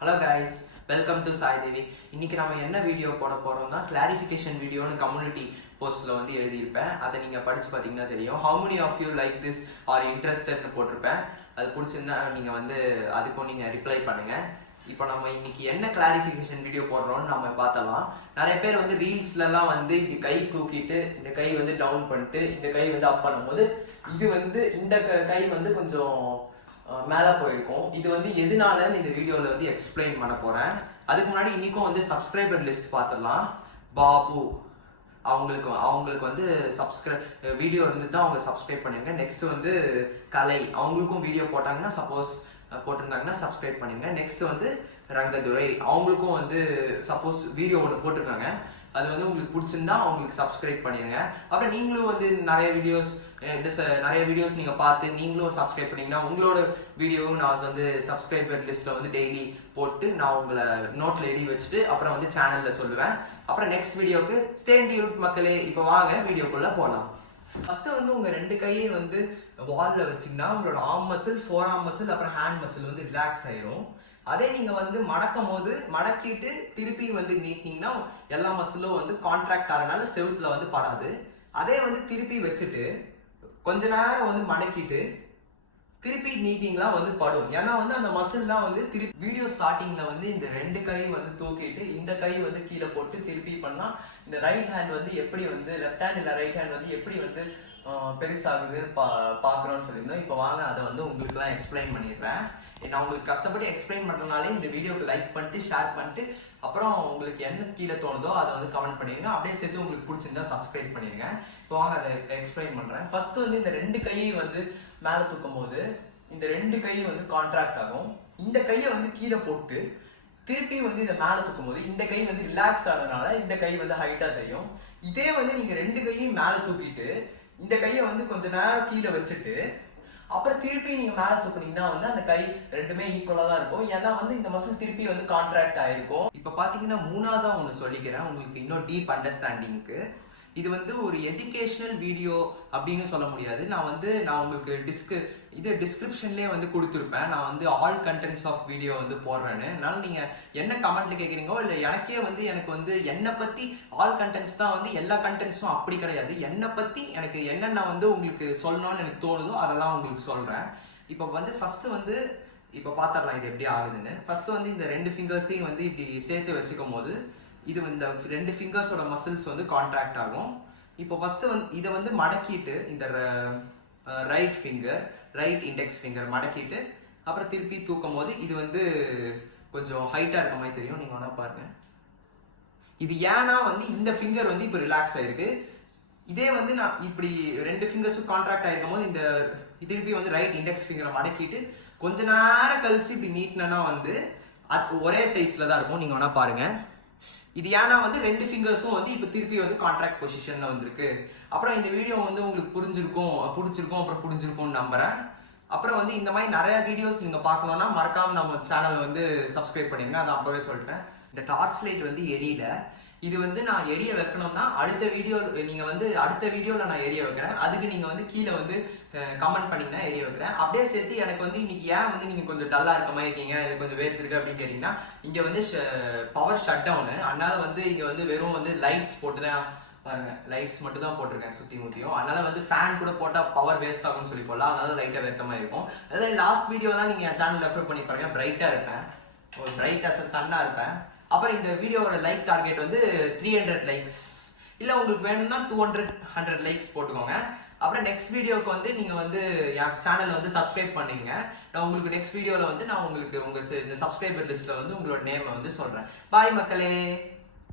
Hello guys, welcome to Sai Devi. இன்னைக்கு நம்ம என்ன வீடியோ போட போறோம்னா கிளாரிஃபிகேஷன் வீடியோன்னு கம்யூனிட்டி போஸ்ட்ல வந்து எழுதியிருப்பேன். அதை நீங்க படிச்சு பார்த்தீங்கன்னா தெரியும். How many of you like this are இன்ட்ரெஸ்டட்னு போட்டிருப்பேன். அது பிடிச்சிருந்தா நீங்க வந்து அதுக்கும் நீங்க ரிப்ளை பண்ணுங்க. இப்போ நம்ம இன்னைக்கு என்ன கிளாரிஃபிகேஷன் வீடியோ போடுறோம்னு நம்ம பார்த்தலாம். நிறைய பேர் வந்து ரீல்ஸ்லாம் வந்து இப்படி கை தூக்கிட்டு இந்த கை வந்து டவுன் பண்ணிட்டு இந்த கை வந்து அப் பண்ணும்போது இது வந்து இந்த கை வந்து கொஞ்சம் மேலே போயிருக்கும். இது வந்து எதனால இந்த வீடியோவில் வந்து எக்ஸ்பிளைன் பண்ண போறேன். அதுக்கு முன்னாடி இன்னைக்கும் வந்து சப்ஸ்கிரைபர் லிஸ்ட் பார்த்துடலாம். பாபு அவங்களுக்கு வந்து வீடியோ இருந்து தான் அவங்க சப்ஸ்கிரைப் பண்ணிருங்க. நெக்ஸ்ட் வந்து கலை, அவங்களுக்கும் வீடியோ போட்டாங்கன்னா சப்போஸ் போட்டிருந்தாங்கன்னா சப்ஸ்கிரைப் பண்ணிருங்க. நெக்ஸ்ட் வந்து ரங்கதுரை, அவங்களுக்கும் வந்து சப்போஸ் வீடியோ ஒன்று போட்டிருக்காங்க, அது வந்து உங்களுக்கு பிடிச்சிருந்தா அவங்களுக்கு சப்ஸ்கிரைப் பண்ணிடுங்க. அப்புறம் நீங்களும் வந்து நிறைய வீடியோஸ் நீங்கள் பார்த்து நீங்களும் சப்ஸ்கிரைப் பண்ணீங்கன்னா உங்களோட வீடியோவும் நான் வந்து சப்ஸ்கிரைபர் லிஸ்ட்டில் வந்து டெய்லி போட்டு நான் உங்களை நோட்டில் எழுதி வச்சுட்டு அப்புறம் வந்து சேனலில் சொல்லுவேன். அப்புறம் நெக்ஸ்ட் வீடியோவுக்கு ஸ்டே டியூன்ட் மக்களே. இப்போ வாங்க வீடியோக்குள்ளே போகலாம். ஃபர்ஸ்ட் வந்து உங்க ரெண்டு கையை வந்து வால்ல வச்சிங்கன்னா உங்களோட arm muscle, four arm muscle, அப்புறம் ஹேண்ட் மசில் வந்து ரிலாக்ஸ் ஆயிரும். அதே நீங்க வந்து மடக்கும் போது மடக்கிட்டு திருப்பி வந்து நீட்டிங்கன்னா எல்லா மசிலும் வந்து கான்ட்ராக்ட் ஆகிறதுனால செவுத்துல வந்து படாது. அதே வந்து திருப்பி வச்சுட்டு கொஞ்ச நேரம் வந்து மடக்கிட்டு திருப்பி நீட்டிங்லாம் வந்து படும். ஏன்னா வந்து அந்த மசில்லாம் வந்து திருப்பி வீடியோ ஸ்டார்டிங்ல வந்து இந்த ரெண்டு கை வந்து தூக்கிட்டு இந்த கை வந்து கீழே போட்டு திருப்பி பண்ணா இந்த ரைட் ஹேண்ட் வந்து எப்படி வந்து லெஃப்ட் ஹேண்ட் இல்லை ரைட் ஹேண்ட் வந்து எப்படி வந்து பெருசாகுதுன்னு பார்க்குறோன்னு சொல்லியிருந்தோம். இப்போ வாங்க அதை வந்து உங்களுக்குலாம் எக்ஸ்பிளைன் பண்ணிடுறேன். நான் உங்களுக்கு கஷ்டப்பட்டு எக்ஸ்பிளைன் பண்ணுறதுனாலே இந்த வீடியோக்கு லைக் பண்ணிட்டு ஷேர் பண்ணிட்டு அப்புறம் உங்களுக்கு என்ன கீழே தோணுதோ அதை வந்து கமெண்ட் பண்ணிடுங்க. அப்படியே சேர்த்து உங்களுக்கு பிடிச்சிருந்தா சப்ஸ்கிரைப் பண்ணிடுங்க. இப்போ வாங்க அதை எக்ஸ்பிளைன் பண்ணுறேன். ஃபர்ஸ்ட் வந்து இந்த ரெண்டு கையை வந்து மேலே தூக்கும் போது இந்த ரெண்டு கையும் வந்து கான்ட்ராக்ட் ஆகும். இந்த கையை வந்து கீழே போட்டு திருப்பி வந்து இதை மேலே தூக்கும் போது இந்த கை வந்து ரிலாக்ஸ் ஆனதுனால இந்த கை வந்து ஹைட்டா தெரியும். இதே வந்து நீங்க ரெண்டு கையும் மேலே தூக்கிட்டு இந்த கையை வந்து கொஞ்ச நேரம் கீழே வச்சுட்டு அப்புறம் திருப்பி நீங்க மேலே தூக்குனீங்கன்னா வந்து அந்த கை ரெண்டுமே ஈக்குவலா தான் இருக்கும். ஏன்னா வந்து இந்த மசில் திருப்பி வந்து கான்ட்ராக்ட் ஆயிருக்கும். இப்ப பாத்தீங்கன்னா மூணாவதா ஒண்ணு சொல்லிக்கிறேன் உங்களுக்கு இன்னும் டீப் அண்டர்ஸ்டாண்டிங்க்கு. இது வந்து ஒரு எஜுகேஷனல் வீடியோ அப்படின்னு சொல்ல முடியாது. நான் உங்களுக்கு டிஸ்கிரிப்ஷன்லேயே வந்து கொடுத்துருப்பேன். நான் வந்து ஆல் கண்டென்ட்ஸ் ஆஃப் வீடியோ வந்து போடுறேன்னு. அதனால நீங்க என்ன கமெண்ட்ல கேட்குறீங்களோ இல்லை எனக்கு வந்து என்னை பத்தி ஆல் கண்டென்ட்ஸ் தான் வந்து எல்லா கண்டென்ட்ஸும் அப்படி கிடையாது. என்னை பத்தி எனக்கு என்னென்ன வந்து உங்களுக்கு சொல்லணும்னு எனக்கு தோணுதோ அதெல்லாம் உங்களுக்கு சொல்றேன். இப்போ வந்து ஃபர்ஸ்ட் வந்து இப்போ பார்த்துடலாம் இது எப்படி ஆகுதுன்னு. ஃபர்ஸ்ட் வந்து இந்த ரெண்டு ஃபிங்கர்ஸையும் வந்து இப்படி சேர்த்து வச்சுக்கும் போது இது இந்த ரெண்டு ஃபிங்கர்ஸோட மசில்ஸ் வந்து கான்ட்ராக்ட் ஆகும். இப்போ ஃபர்ஸ்ட் வந்து இதை வந்து மடக்கிட்டு இந்த ரைட் இண்டெக்ஸ் ஃபிங்கர் மடக்கிட்டு அப்புறம் திருப்பி தூக்கும் போது இது வந்து கொஞ்சம் ஹைட்டா இருக்க மாதிரி தெரியும். நீங்க வேணா பாருங்க. இது ஏன்னா வந்து இந்த ஃபிங்கர் வந்து இப்போ ரிலாக்ஸ் ஆயிருக்கு. இதே வந்து நான் இப்படி ரெண்டு ஃபிங்கர்ஸும் கான்ட்ராக்ட் ஆயிருக்கும் போது இந்த திருப்பி வந்து ரைட் இண்டெக்ஸ் ஃபிங்கரை மடக்கிட்டு கொஞ்ச நேரம் கழிச்சு இப்படி நீட்டினா வந்து ஒரே சைஸ்ல தான் இருக்கும். நீங்க வேணா பாருங்க. இது ஏன்னா வந்து ரெண்டு ஃபிங்கர்ஸும் வந்து இப்போ திருப்பி வந்து கான்ட்ராக்ட் பொசிஷன்ல வந்திருக்கு. அப்புறம் இந்த வீடியோ வந்து உங்களுக்கு புரிஞ்சிருக்கும்னு நம்புறேன். அப்புறம் வந்து இந்த மாதிரி நிறைய வீடியோஸ் நீங்க பார்க்கணும்னா மறக்காம நம்ம சேனல் வந்து சப்ஸ்கிரைப் பண்ணிருங்க. அதை அப்பவே சொல்லிட்டேன். இந்த டார்ச் லைட் வந்து எரியல. இது வந்து நான் எரிய வைக்கணும்னா அடுத்த வீடியோல நான் எரிய வைக்கிறேன். அதுக்கு நீங்க வந்து கீழே வந்து கமெண்ட் பண்ணீங்கன்னா எரிய வைக்கிறேன். அப்படியே சேர்த்து எனக்கு வந்து இன்னைக்கு ஏன் வந்து நீங்க கொஞ்சம் டல்லா இருக்க மாதிரி இருக்கீங்க, இது கொஞ்சம் வேர்த்து இருக்கு அப்படின்னு கேட்டீங்கன்னா இங்க வந்து பவர் ஷட் டவுனு. அதனால வந்து இங்க வந்து வெறும் வந்து லைட்ஸ் போட்டுதான் பாருங்க, லைட்ஸ் மட்டும் தான் போட்டிருக்கேன் சுத்தி முத்தியும். அதனால வந்து ஃபேன் கூட போட்டா பவர் வேஸ்ட் ஆகும்னு சொல்லி போடலாம். அதனால லைட்டா வேர்த்த மாதிரி இருக்கும். அதாவது லாஸ்ட் வீடியோலாம் நீங்க என் சேனல் ரெஃபர் பண்ணி பாருங்க. பிரைட்டா இருப்பேன், ஒரு பிரைட் அஸ் சன்னா இருப்பேன். அப்புறம் இந்த வீடியோவோட லைக் டார்கெட் வந்து 300 லைக்ஸ், இல்லை உங்களுக்கு வேணும்னா 200 லைக்ஸ் போட்டுக்கோங்க. அப்புறம் நெக்ஸ்ட் வீடியோக்கு வந்து நீங்க வந்து என் சேனலை வந்து சப்ஸ்கிரைப் பண்ணீங்க. நான் உங்களுக்கு நெக்ஸ்ட் வீடியோல வந்து நான் உங்களுக்கு உங்க சப்ஸ்கிரைபர் லிஸ்ட்ல வந்து உங்களோட நேம் வந்து சொல்றேன். பாய் மக்களே.